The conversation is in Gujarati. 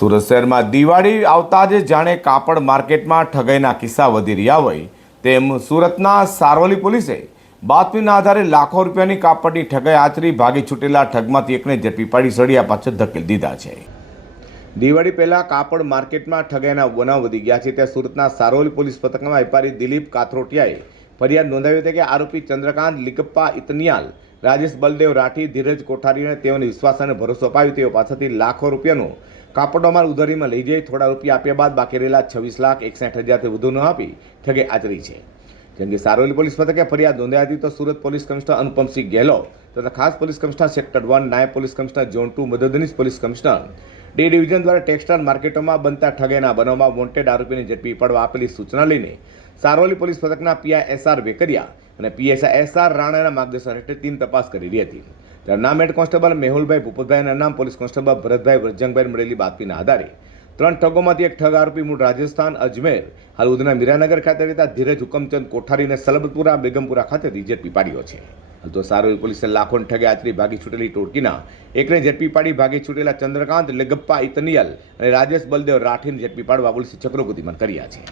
સુરત શહેરમાં દિવાળી આવતા જ જાણે કાપડ માર્કેટમાં ઠગાઈના કિસ્સા વધી રહ્યા હોય તેમ સુરતના સારોલી પોલીસે બાતમીના આધારે લાખો રૂપિયાની કાપડની ઠગાઈ આચરી ભાગી છૂટેલા ઠગમાંથી એકને ઝડપી પાડી સળિયા પાછળ ધકેલી દીધા છે. દિવાળી પહેલાં કાપડ માર્કેટમાં ઠગાઈના બનાવ વધી ગયા છે. ત્યાં સુરતના સારોલી પોલીસ પથકમાં વેપારી દિલીપ કાથરોટિયાએ ફરિયાદ નોંધાવી હતી કે આરોપી ચંદ્રકાંત લિકપ્પા ઇતનિયાલ રાજેશ બલદેવ રાઠી, ધીરજ કોઠારીને તેઓને વિશ્વાસ અને ભરોસો અપાવ્યો તેઓ પાસેથી લાખો રૂપિયાનું કાપડનો માલ ઉધારીમાં લઈ જઈ થોડા રૂપિયા આપ્યા બાદ બાકી રહેલા છવ્વીસ લાખ એકસઠ હજારથી વધુ ન આપી ઠગે આચરી છે. જેમ કે સારોલી પોલીસ મથકે ફરિયાદ નોંધાઈ હતી તો સુરત પોલીસ કમિશનર અનુપમસિંહ ગેહલોત તથા ખાસ પોલીસ કમિશનર સેક્ટર વન, નાયબ પોલીસ કમિશનર ઝોન ટુ, મદદનીશ પોલીસ કમિશનર ડી ડિવિઝન દ્વારા ટેક્સટાઇલ માર્કેટોમાં બનતા ઠગેના બનાવમાં વોન્ટેડ આરોપીને ઝડપી પડવા આપેલી સૂચના લઈને સારોલી પોલીસ મથકના પીઆઈ એસઆર વેકરિયા અને પીએસઆઈ એસઆર રાણાના માર્ગદર્શન હેઠળ ટીમ તપાસ કરી રહી હતી. ત્યારે નામ હેડ કોન્સ્ટેબલ મેહુલભાઈ ભૂપતભાઈ અને નામ પોલીસ કોન્સ્ટેબલ ભરતભાઈ વ્રજંગભાઈ મળેલી બાતમીના આધારે. ત્રણ ઠગોમાંથી એક ઠગ આરોપી મૂળ રાજસ્થાન, અજમેર હાલ ઉધના મીરાનગર ખાતે રહેતા ધીરજ હુકમચંદ કોઠારીને સલબતપુરા, બેગમપુરા ખાતેથી ઝડપી પાડ્યો છે. હાલ તો સારોલી પોલીસે લાખોન ઠગે આચરી ભાગી છૂટેલી ટોળકીના એકને ઝડપી પાડી ભાગી છૂટેલા ચંદ્રકાંત, લેગપ્પા ઇતનિયલ અને રાજેશ બલદેવ રાઠીને ઝડપી પાડવા પોલીસે ચક્રો ગતિમાન કર્યા છે.